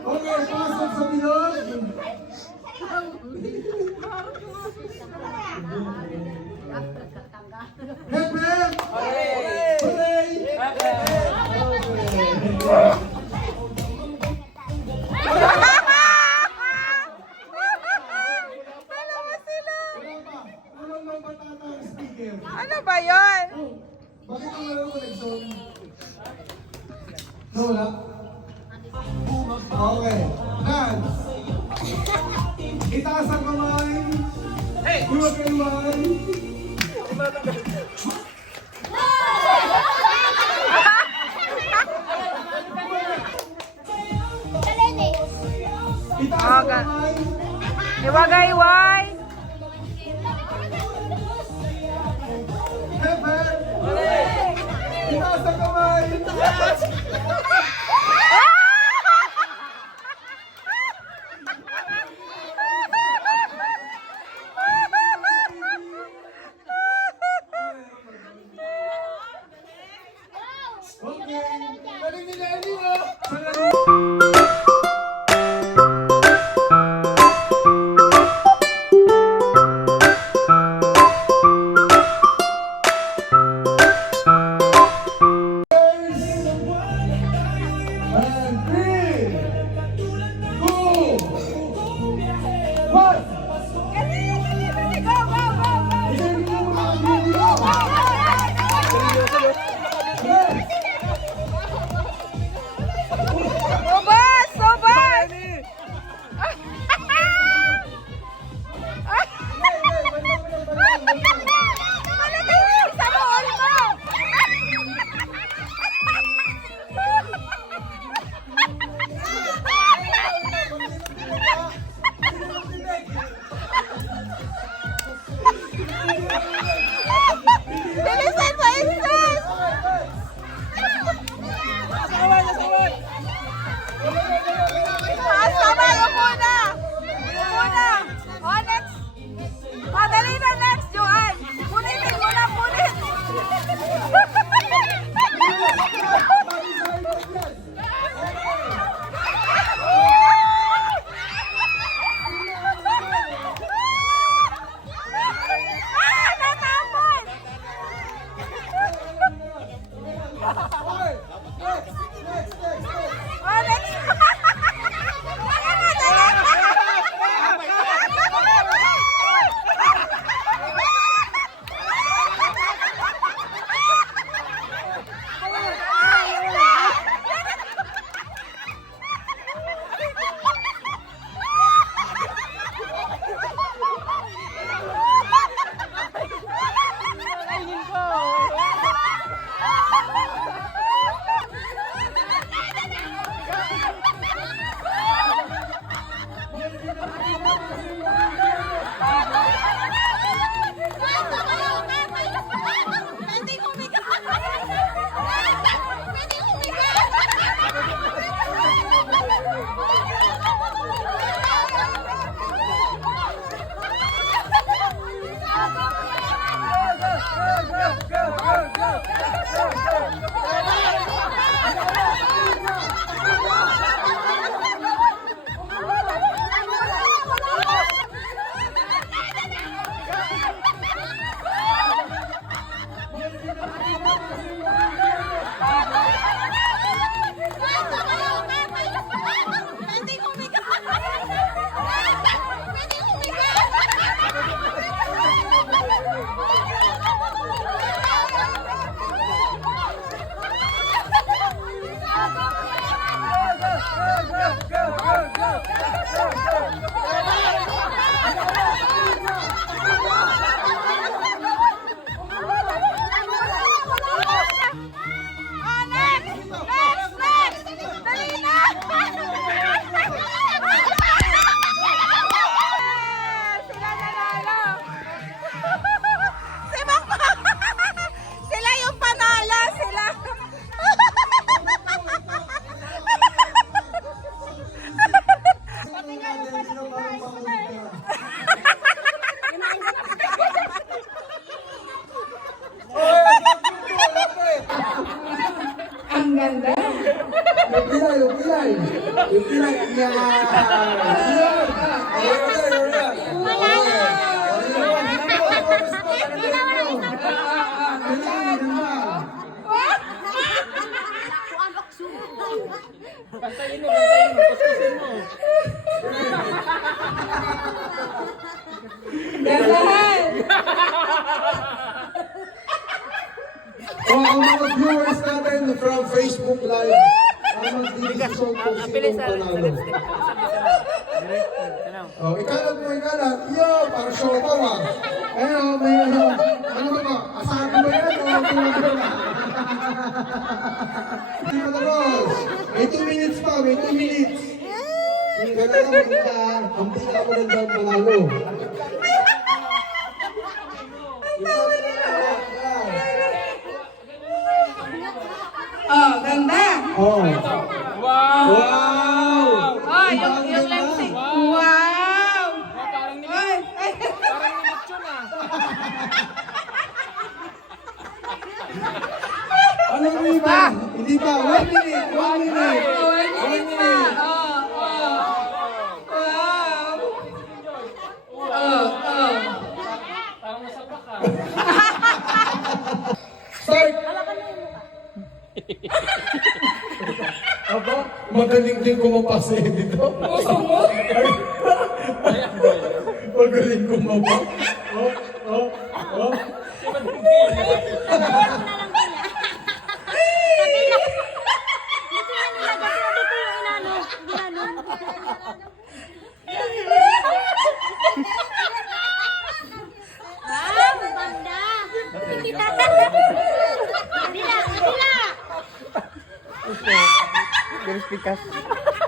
Okay, pasok sa bilog. Hepe! Hooray! Ano ba yun? Bakit ang laro ko nag-zone? Wala? Okay. Hands. Itaas ang kamay. Huwag kayo man. Itaas ang kamay. Iwagay-way. Hepe. Itaas ang kamay. Okay. Galing nila, Elio. And 3, 2, 1. Sobas! Sobas! Sa buhol mo! Bilisan mo, Isis! Sabay, upo na! Upo na! O, next! O, dali na, next, Joanne! Punitin mo na, punit! Ah, natapon! O, next! ganda. Yung pilay, yung pilay. Yung pilay. Yan. Yan. Bantayin mo, kuskusin mo. Gandahan. Ang mga viewers natin from Facebook Live, ang magdidesisyon kung sinong panalo. Oh, ikalat mo, ikalat. Yo, para show pa ba? Ayun, may ano ba? Asahan ba yan? O, pinagano na? Hindi pa tapos. May 2 minutes pa, may 2 minutes. Hindi ka na magpunta, ang pinakamagandang panalo. Oh, ganda. Oh. Wow! Wow! Oh, yung lipstick. Wow. Parang ni Ay, ay. parang ni Lechon ah. Ano rin ba? Hindi pa. 1 minute. 1 minute. Oh, hindi pa. Oh, oh. Wow. Oh, oh. Parang masapa ka. Start! Aba, magaling din kumapasa dito. Puso mo? Magaling kumapa. Oh, oh, oh.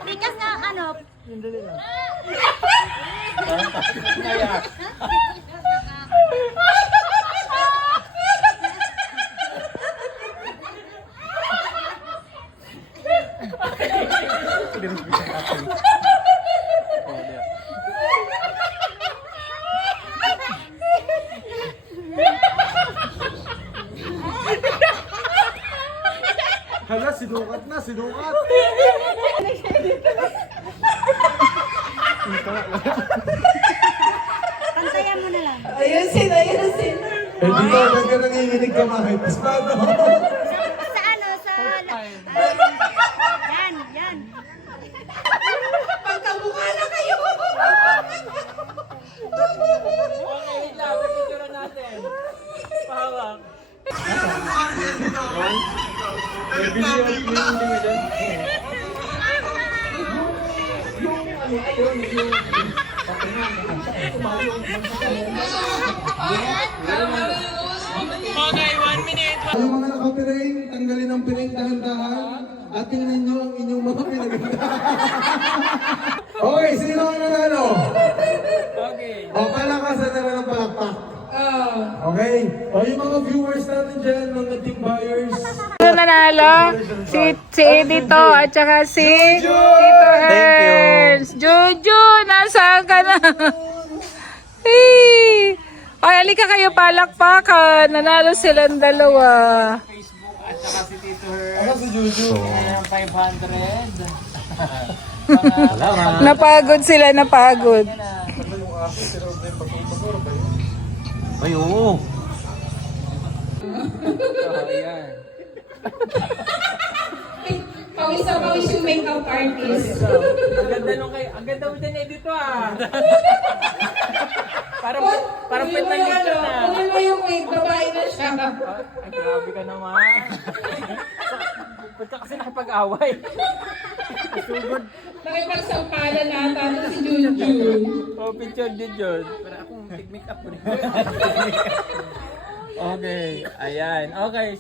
Bigas na ano? Hala, sinukat na, sinukat. Pantayan mo na lang. Ayusin, ayusin. Eh, di ba, huwag ka nanginginig ka, Mahit. Paano? Sa ano? Sa... Yan, yan. Pagkamukha na kayo. Okay, labi picture natin. Pahawak. Okay, 1 minute. Yung mga nakapiring, tanggalin ang piring dahan-dahan at tingnan nyo ang inyong mga pinaganda. Okay, sino ang nanalo? Okay. O, palakasan na lang ang palakpak. Oh. Okay? O, yung mga viewers natin dyan, mga team buyers. Ano nanalo? Si Edito at saka si Tito Ernst. Juju, nasaan ka na? Hey! Ay, halika kayo palakpakan. Nanalo silang dalawa. Facebook at saka si Tito Her. Ako si Juju. Ayan, 500. Napagod sila, napagod. Ay, oo. Ayan. Pawis na pawis yung makeup artist. Ang ganda mo din dito ah. Parang pet na Lechon ah. Kunin mo yung wig, babae na siya. Ay, grabe ka naman. Ba't ka kasi nakipag-away? Sugod. Nakipagsampalan nata si Juju. Oh, picture din yun. Para akong take-make up ko rin. Okay, ayan. Okay,